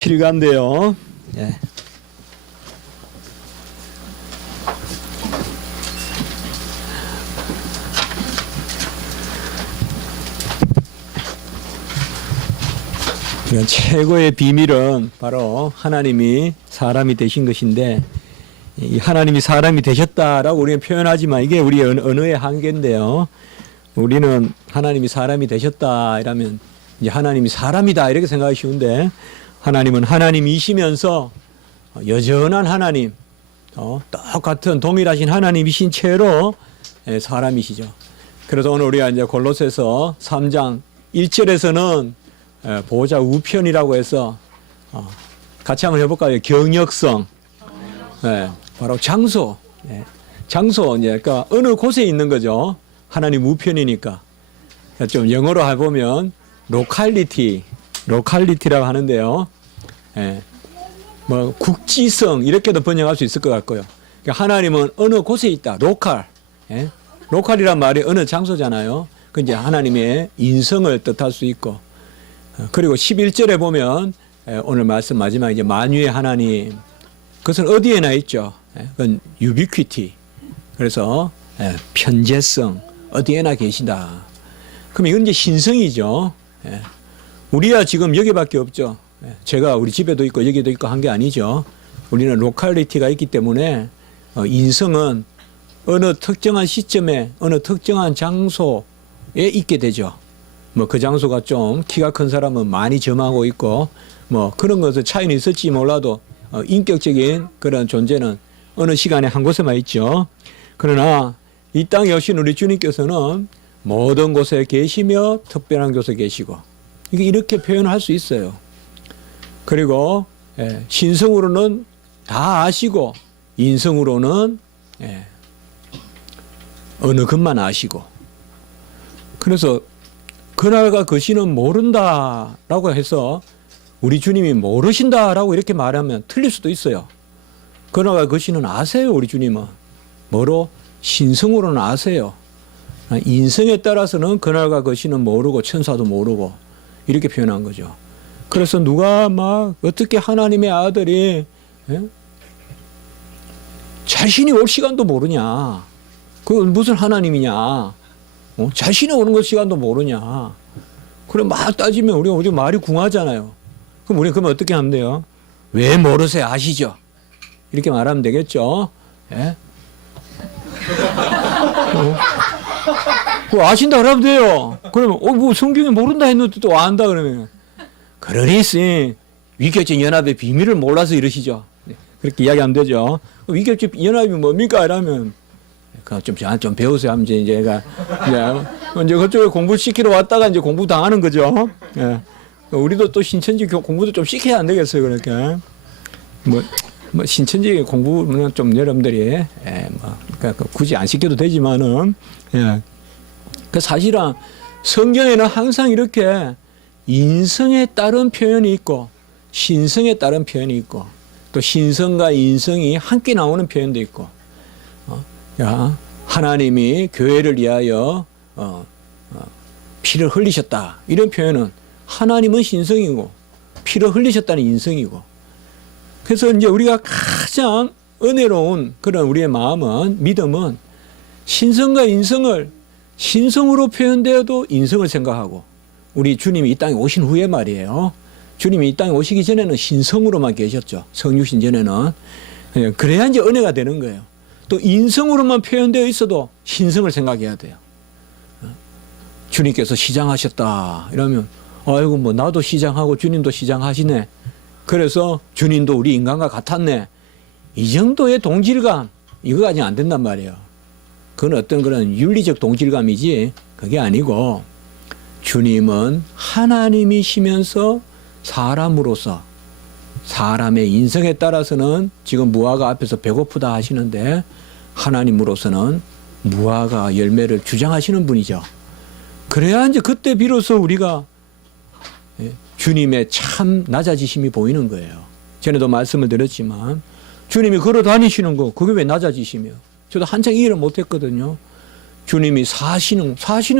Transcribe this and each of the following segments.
실감돼요. 예. 최고의 비밀은 바로 하나님이 사람이 되신 것인데, 이 하나님이 사람이 되셨다라고 우리는 표현하지만 이게 우리 언어의 한계인데요. 우리는 하나님이 사람이 되셨다 이러면 이제 하나님이 사람이다 이렇게 생각하기 쉬운데, 하나님은 하나님이시면서 여전한 하나님, 똑같은 동일하신 하나님이신 채로 사람이시죠. 그래서 오늘 우리가 이제 골로새서 3장 1절에서는 보호자 우편이라고 해서 같이 한번 해볼까요? 경역성, 바로 장소, 장소 이제 그러니까 어느 곳에 있는 거죠. 하나님 우편이니까 좀 영어로 해보면 로컬리티라고 하는데요. 뭐 국지성 이렇게도 번역할 수 있을 것 같고요. 그러니까 하나님은 어느 곳에 있다. 로컬이란 말이 어느 장소잖아요. 그 이제 하나님의 인성을 뜻할 수 있고, 그리고 11절에 보면 오늘 말씀 마지막 이제 만유의 하나님, 그것은 어디에나 있죠. 그건 유비퀴티. 그래서 편재성, 어디에나 계시다. 그럼 이건 이제 신성이죠. 우리야 지금 여기밖에 없죠. 제가 우리 집에도 있고 여기도 있고 한 게 아니죠. 우리는 로컬리티가 있기 때문에 인성은 어느 특정한 시점에 어느 특정한 장소에 있게 되죠. 뭐 그 장소가 좀 키가 큰 사람은 많이 점하고 있고 뭐 그런 것은 차이는 있을지 몰라도 인격적인 그런 존재는 어느 시간에 한 곳에만 있죠. 그러나 이 땅에 오신 우리 주님께서는 모든 곳에 계시며 특별한 곳에 계시고, 이게 이렇게 표현할 수 있어요. 그리고 신성으로는 다 아시고 인성으로는 어느 것만 아시고, 그래서 그날과 그 시는 모른다라고 해서 우리 주님이 모르신다라고 이렇게 말하면 틀릴 수도 있어요. 그날과 그 시는 아세요. 우리 주님은 뭐로? 신성으로는 아세요. 인성에 따라서는 그날과 그 시는 모르고 천사도 모르고 이렇게 표현한 거죠. 그래서 누가 막 어떻게 하나님의 아들이 자신이 올 시간도 모르냐, 그건 무슨 하나님이냐, 자신이 오는 것 시간도 모르냐, 그래 막 따지면 우리 말이 궁하잖아요. 그럼 우리 그러면 어떻게 하면 돼요? 왜 모르세요? 아시죠? 이렇게 말하면 되겠죠. 아신다 그러면 돼요. 그러면 뭐 성경에 모른다 했는데 또 안다 그러면, 그러니 위격적 연합의 비밀을 몰라서 이러시죠. 그렇게 이야기하면 되죠. 위격적 연합이 뭡니까? 이러면 좀 배우세요 하면 이제 제가 이제 그쪽에 공부 시키러 왔다가 이제 공부 당하는 거죠. 우리도 또 신천지 공부도 좀 시켜야 안 되겠어요. 그러니까 뭐 신천지 공부는 좀 여러분들이 그러니까 굳이 안 시켜도 되지만은 그 사실은 성경에는 항상 이렇게 인성에 따른 표현이 있고 신성에 따른 표현이 있고 또 신성과 인성이 함께 나오는 표현도 있고, 하나님이 교회를 위하여 피를 흘리셨다 이런 표현은 하나님은 신성이고 피를 흘리셨다는 인성이고, 그래서 이제 우리가 가장 은혜로운 그런 우리의 마음은, 믿음은 신성과 인성을 신성으로 표현되어도 인성을 생각하고, 우리 주님이 이 땅에 오신 후에 말이에요. 주님이 이 땅에 오시기 전에는 신성으로만 계셨죠. 성육신 전에는. 그래야 이제 은혜가 되는 거예요. 또 인성으로만 표현되어 있어도 신성을 생각해야 돼요. 주님께서 시장하셨다 이러면 아이고 뭐 나도 시장하고 주님도 시장하시네, 그래서 주님도 우리 인간과 같았네, 이 정도의 동질감 이거 가지고 안 된단 말이에요. 그건 어떤 그런 윤리적 동질감이지 그게 아니고, 주님은 하나님이시면서 사람으로서 사람의 인성에 따라서는 지금 무화과 앞에서 배고프다 하시는데 하나님으로서는 무화과 열매를 주장하시는 분이죠. 그래야 이제 그때 비로소 우리가 주님의 참 낮아지심이 보이는 거예요. 전에도 말씀을 드렸지만 주님이 걸어 다니시는 거 그게 왜 낮아지시며, 저도 한창 이해를 못했거든요. 주님이 사시는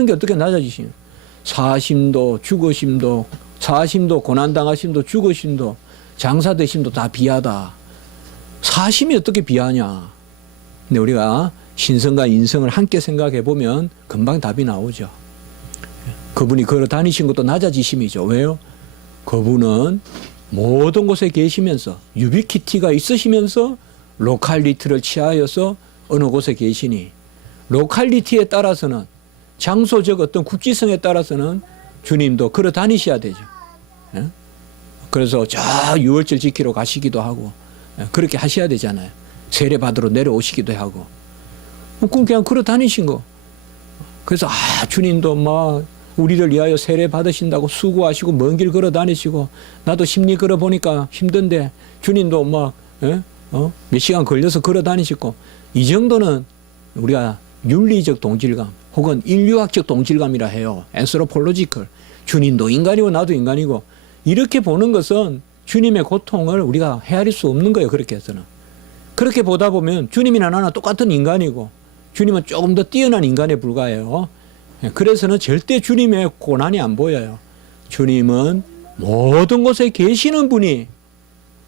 게 어떻게 낮아지시며, 사심도 죽으심도 사심도 고난당하심도 죽으심도 장사 되심도 다 비하다. 사심이 어떻게 비하냐. 근데 우리가 신성과 인성을 함께 생각해 보면 금방 답이 나오죠. 그분이 걸어 다니신 것도 낮아지심이죠. 왜요? 그분은 모든 곳에 계시면서 유비키티가 있으시면서 로컬리티를 취하여서 어느 곳에 계시니 로컬리티에 따라서는 장소적 어떤 국지성에 따라서는 주님도 걸어 다니셔야 되죠. 그래서 저 유월절 지키러 가시기도 하고 그렇게 하셔야 되잖아요. 세례 받으러 내려오시기도 하고 그럼 그냥 걸어 다니신 거. 그래서 주님도 막 우리를 위하여 세례 받으신다고 수고하시고 먼 길 걸어 다니시고 나도 심리 걸어 보니까 힘든데 주님도 막 몇 시간 걸려서 걸어 다니시고 이 정도는 우리가 윤리적 동질감 혹은 인류학적 동질감이라 해요. 앤스로폴로지컬. 주님도 인간이고 나도 인간이고 이렇게 보는 것은 주님의 고통을 우리가 헤아릴 수 없는 거예요. 그렇게 해서는. 그렇게 보다 보면 주님이나 나나 똑같은 인간이고 주님은 조금 더 뛰어난 인간에 불과해요. 그래서는 절대 주님의 고난이 안 보여요. 주님은 모든 곳에 계시는 분이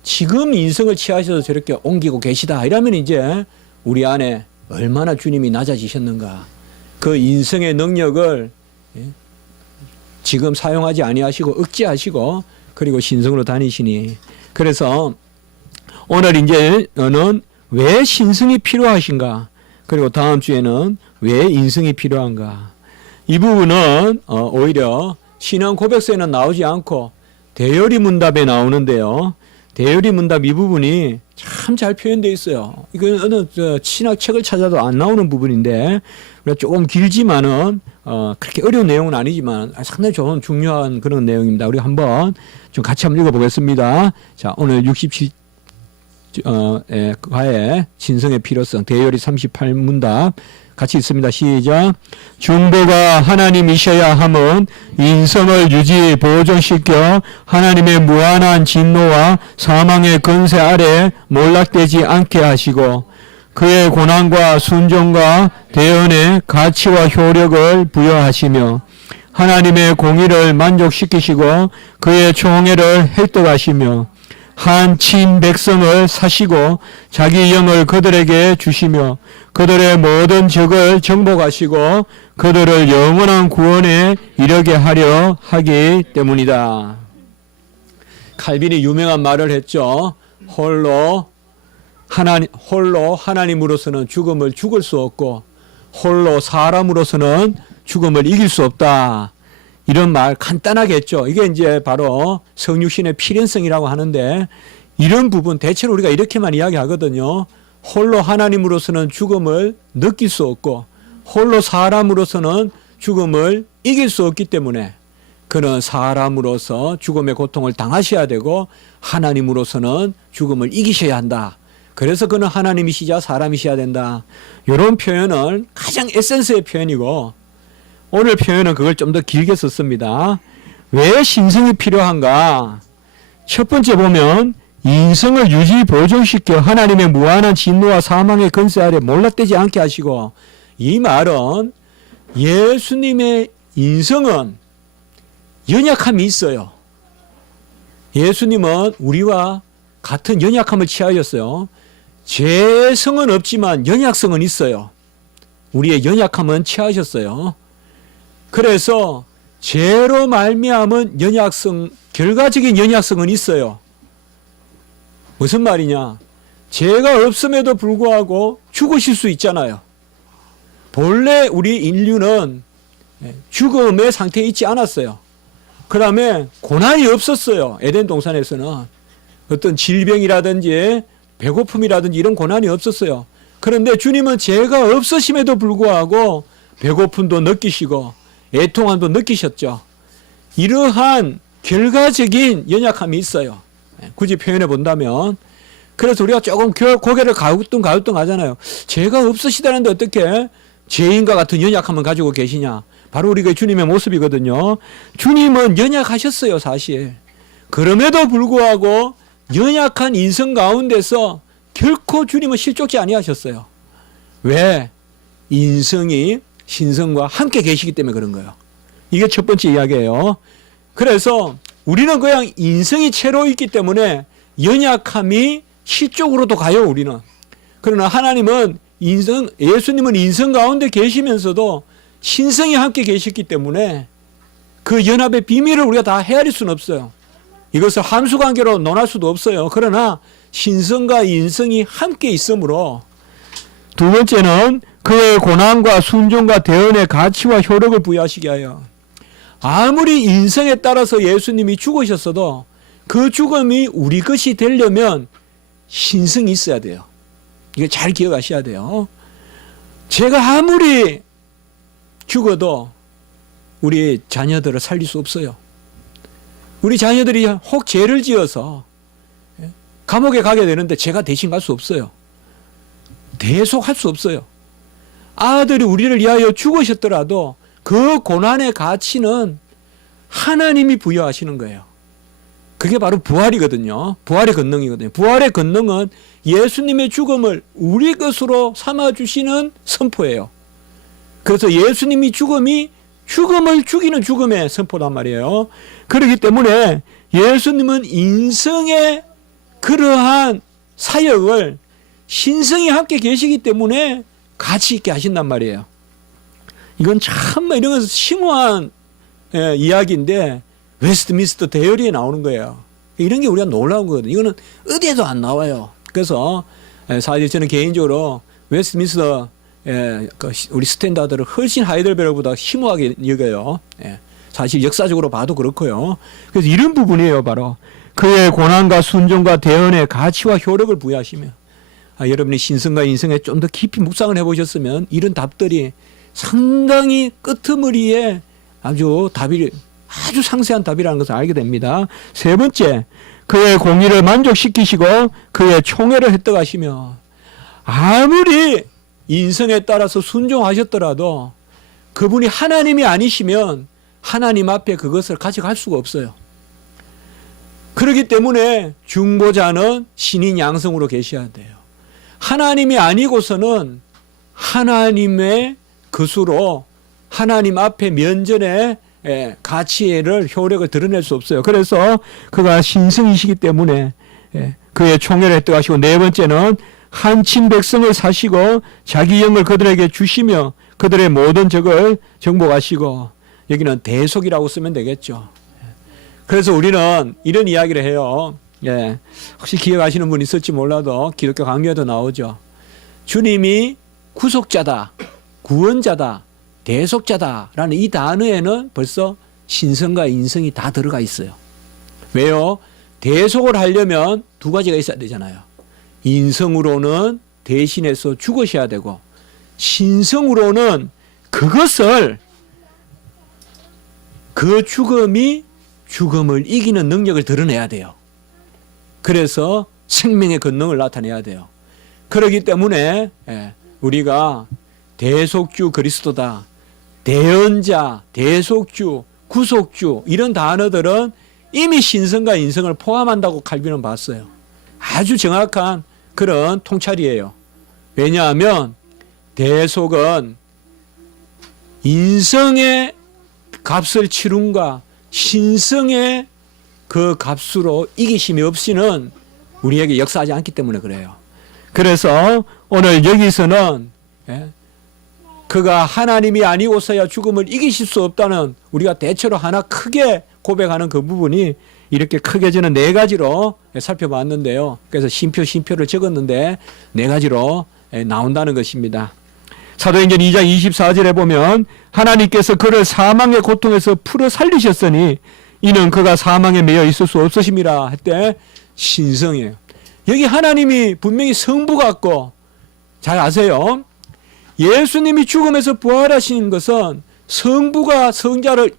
지금 인성을 취하셔서 저렇게 옮기고 계시다. 이러면 이제 우리 안에 얼마나 주님이 낮아지셨는가. 그 인성의 능력을 지금 사용하지 아니하시고 억제하시고 그리고 신성으로 다니시니. 그래서 오늘 이제는 왜 신성이 필요하신가. 그리고 다음 주에는 왜 인성이 필요한가. 이 부분은 오히려 신앙 고백서에는 나오지 않고 대열이 문답에 나오는데요. 대열이 문답 이 부분이 참 잘 표현되어 있어요. 이건 어느 신학 책을 찾아도 안 나오는 부분인데 조금 길지만은 그렇게 어려운 내용은 아니지만 상당히 좋은 중요한 그런 내용입니다. 우리 한번 좀 같이 한번 읽어보겠습니다. 자, 오늘 67 과의 신성의 필요성 대열이 38문답 같이 있습니다. 시작. 중보가 하나님이셔야 함은 인성을 유지 보존시켜 하나님의 무한한 진노와 사망의 권세 아래 몰락되지 않게 하시고 그의 고난과 순종과 대언의 가치와 효력을 부여하시며 하나님의 공의를 만족시키시고 그의 총애를 획득하시며 한 친 백성을 사시고 자기 영을 그들에게 주시며 그들의 모든 적을 정복하시고 그들을 영원한 구원에 이르게 하려 하기 때문이다. 칼빈이 유명한 말을 했죠. 홀로 하나님으로서는 죽음을 죽을 수 없고 홀로 사람으로서는 죽음을 이길 수 없다. 이런 말 간단하게 했죠. 이게 이제 바로 성육신의 필연성이라고 하는데 이런 부분 대체로 우리가 이렇게만 이야기하거든요. 홀로 하나님으로서는 죽음을 느낄 수 없고 홀로 사람으로서는 죽음을 이길 수 없기 때문에 그는 사람으로서 죽음의 고통을 당하셔야 되고 하나님으로서는 죽음을 이기셔야 한다. 그래서 그는 하나님이시자 사람이셔야 된다. 이런 표현은 가장 에센스의 표현이고 오늘 표현은 그걸 좀 더 길게 썼습니다. 왜 신성이 필요한가? 첫 번째 보면 인성을 유지 보존시켜 하나님의 무한한 진노와 사망의 권세 아래 몰락되지 않게 하시고 이 말은 예수님의 인성은 연약함이 있어요. 예수님은 우리와 같은 연약함을 취하였어요. 죄성은 없지만 연약성은 있어요. 우리의 연약함은 취하셨어요. 그래서 죄로 말미암은 연약성, 결과적인 연약성은 있어요. 무슨 말이냐? 죄가 없음에도 불구하고 죽으실 수 있잖아요. 본래 우리 인류는 죽음의 상태에 있지 않았어요. 그 다음에 고난이 없었어요. 에덴 동산에서는. 어떤 질병이라든지 배고픔이라든지 이런 고난이 없었어요. 그런데 주님은 죄가 없으심에도 불구하고 배고픔도 느끼시고 애통함도 느끼셨죠. 이러한 결과적인 연약함이 있어요. 굳이 표현해 본다면. 그래서 우리가 조금 고개를 가우뚱 하잖아요. 죄가 없으시다는데 어떻게 죄인과 같은 연약함을 가지고 계시냐. 바로 우리가 주님의 모습이거든요. 주님은 연약하셨어요, 사실. 그럼에도 불구하고 연약한 인성 가운데서 결코 주님은 실족지 아니하셨어요. 왜? 인성이 신성과 함께 계시기 때문에 그런 거예요. 이게 첫 번째 이야기예요. 그래서 우리는 그냥 인성이 채로 있기 때문에 연약함이 시쪽으로도 가요, 우리는. 그러나 하나님은 예수님은 인성 가운데 계시면서도 신성이 함께 계셨기 때문에 그 연합의 비밀을 우리가 다 헤아릴 수는 없어요. 이것을 함수관계로 논할 수도 없어요. 그러나 신성과 인성이 함께 있으므로 두 번째는 그의 고난과 순종과 대언의 가치와 효력을 부여하시게 하여 아무리 인성에 따라서 예수님이 죽으셨어도 그 죽음이 우리 것이 되려면 신성이 있어야 돼요. 이거 잘 기억하셔야 돼요. 제가 아무리 죽어도 우리 자녀들을 살릴 수 없어요. 우리 자녀들이 혹 죄를 지어서 감옥에 가게 되는데 제가 대신 갈 수 없어요. 대속할 수 없어요. 아들이 우리를 위하여 죽으셨더라도 그 고난의 가치는 하나님이 부여하시는 거예요. 그게 바로 부활이거든요. 부활의 권능이거든요. 부활의 권능은 예수님의 죽음을 우리 것으로 삼아주시는 선포예요. 그래서 예수님이 죽음을 죽이는 죽음의 선포란 말이에요. 그렇기 때문에 예수님은 인성의 그러한 사역을 신성이 함께 계시기 때문에 가치 있게 하신단 말이에요. 이건 참 이런 것은 심오한 이야기인데 웨스트민스터 대열에 나오는 거예요. 이런 게 우리가 놀라운 거거든요. 이거는 어디에도 안 나와요. 그래서 사실 저는 개인적으로 웨스트민스터 우리 스탠다드를 훨씬 하이델베르보다 심오하게 여겨요. 사실 역사적으로 봐도 그렇고요. 그래서 이런 부분이에요. 바로 그의 고난과 순종과 대언의 가치와 효력을 부여하시며 여러분이 신성과 인성에 좀 더 깊이 묵상을 해보셨으면 이런 답들이 상당히 끄트머리에 아주 상세한 답이라는 것을 알게 됩니다. 세 번째, 그의 공의를 만족시키시고 그의 총애를 획득하시며 아무리 인성에 따라서 순종하셨더라도 그분이 하나님이 아니시면 하나님 앞에 그것을 가져갈 수가 없어요. 그렇기 때문에 중보자는 신인 양성으로 계셔야 돼요. 하나님이 아니고서는 하나님의 것으로 하나님 앞에 면전에 가치를 효력을 드러낼 수 없어요. 그래서 그가 신성이시기 때문에 그의 총애를 획득하시고 네 번째는 한친 백성을 사시고 자기 영을 그들에게 주시며 그들의 모든 적을 정복하시고 여기는 대속이라고 쓰면 되겠죠. 그래서 우리는 이런 이야기를 해요. 혹시 기억하시는 분이 있을지 몰라도 기독교 강요에도 나오죠. 주님이 구속자다, 구원자다, 대속자다라는 이 단어에는 벌써 신성과 인성이 다 들어가 있어요. 왜요? 대속을 하려면 두 가지가 있어야 되잖아요. 인성으로는 대신해서 죽으셔야 되고 신성으로는 그것을 그 죽음이 죽음을 이기는 능력을 드러내야 돼요. 그래서 생명의 권능을 나타내야 돼요. 그렇기 때문에 우리가 대속주 그리스도다, 대언자, 대속주, 구속주 이런 단어들은 이미 신성과 인성을 포함한다고 칼빈은 봤어요. 아주 정확한 그런 통찰이에요. 왜냐하면 대속은 인성의 값을 치름과 신성의 그 값으로 이기심이 없이는 우리에게 역사하지 않기 때문에 그래요. 그래서 오늘 여기서는 그가 하나님이 아니고서야 죽음을 이기실 수 없다는 우리가 대체로 하나 크게 고백하는 그 부분이 이렇게 크게 저는 네 가지로 살펴봤는데요. 그래서 심표를 적었는데 네 가지로 나온다는 것입니다. 사도행전 2장 24절에 보면 하나님께서 그를 사망의 고통에서 풀어 살리셨으니 이는 그가 사망에 매여 있을 수 없으심이라 할 때 신성이에요. 여기 하나님이 분명히 성부 같고 잘 아세요. 예수님이 죽음에서 부활하신 것은 성부가 성자를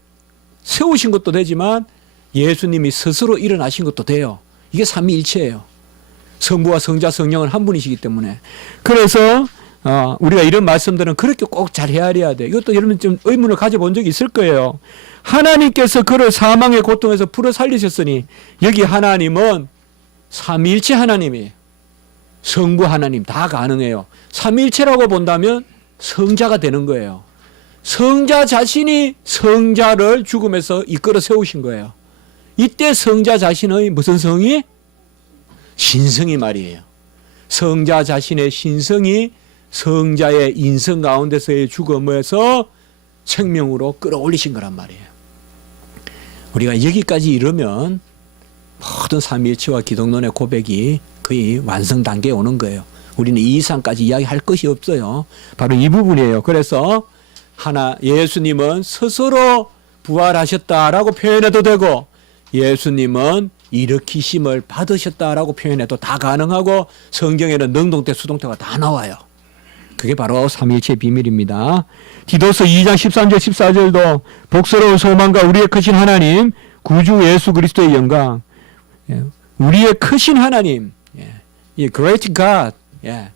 세우신 것도 되지만 예수님이 스스로 일어나신 것도 돼요. 이게 삼위일체예요. 성부와 성자 성령은 한 분이시기 때문에. 그래서 우리가 이런 말씀들은 그렇게 꼭 잘 헤아려야 돼요. 이것도 여러분 좀 의문을 가져본 적이 있을 거예요. 하나님께서 그를 사망의 고통에서 풀어 살리셨으니 여기 하나님은 삼위일체 하나님이에요. 성부 하나님 다 가능해요. 삼위일체라고 본다면 성자가 되는 거예요. 성자 자신이 성자를 죽음에서 이끌어 세우신 거예요. 이때 성자 자신의 무슨 성이? 신성이 말이에요. 성자 자신의 신성이 성자의 인성 가운데서의 죽음에서 생명으로 끌어올리신 거란 말이에요. 우리가 여기까지 이르면 모든 삼위일체와 기독론의 고백이 거의 완성 단계에 오는 거예요. 우리는 이 이상까지 이야기할 것이 없어요. 바로 이 부분이에요. 그래서 예수님은 스스로 부활하셨다라고 표현해도 되고, 예수님은 일으키심을 받으셨다라고 표현해도 다 가능하고, 성경에는 능동태, 수동태가 다 나와요. 그게 바로 삼위일체의 비밀입니다. 디도서 2장 13절 14절도 복스러운 소망과 우리의 크신 하나님 구주 예수 그리스도의 영광, 우리의 크신 하나님, 이 great God,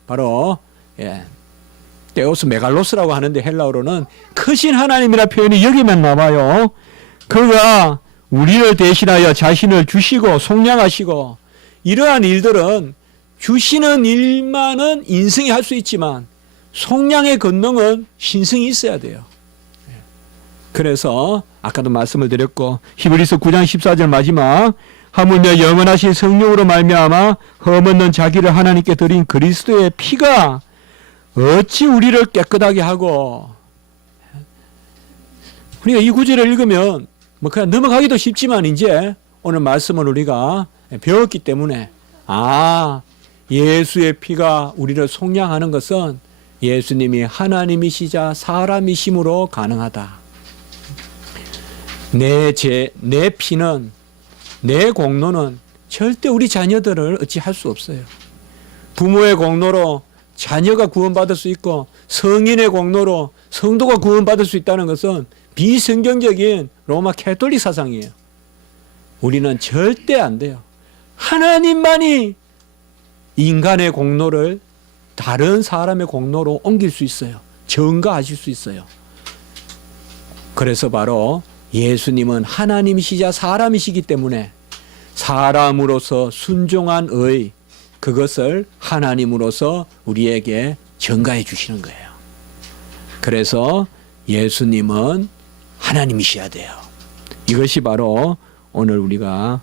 바로 데오스 메갈로스라고 하는데 헬라어로는 크신 하나님이라는 표현이 여기만 나와요. 그가 우리를 대신하여 자신을 주시고 속량하시고, 이러한 일들은 주시는 일만은 인성이 할 수 있지만 속량의 권능은 신성이 있어야 돼요. 그래서 아까도 말씀을 드렸고, 히브리서 9장 14절 마지막, 하물며 영원하신 성령으로 말미암아 흠없는 자기를 하나님께 드린 그리스도의 피가 어찌 우리를 깨끗하게 하고. 우리가 이 구절을 읽으면 뭐 그냥 넘어가기도 쉽지만, 이제 오늘 말씀을 우리가 배웠기 때문에, 예수의 피가 우리를 속량하는 것은 예수님이 하나님이시자 사람이심으로 가능하다. 내 피는, 내 공로는 절대 우리 자녀들을 어찌할 수 없어요. 부모의 공로로 자녀가 구원받을 수 있고, 성인의 공로로 성도가 구원받을 수 있다는 것은 비성경적인 로마 캐톨릭 사상이에요. 우리는 절대 안 돼요. 하나님만이 인간의 공로를 다른 사람의 공로로 옮길 수 있어요. 전가하실 수 있어요. 그래서 바로 예수님은 하나님이시자 사람이시기 때문에 사람으로서 순종한 의, 그것을 하나님으로서 우리에게 전가해 주시는 거예요. 그래서 예수님은 하나님이셔야 돼요. 이것이 바로 오늘 우리가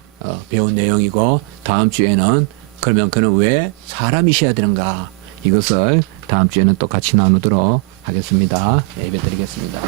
배운 내용이고, 다음 주에는 그러면 그는 왜 사람이셔야 되는가, 이것을 다음 주에는 또 같이 나누도록 하겠습니다. 예배 드리겠습니다.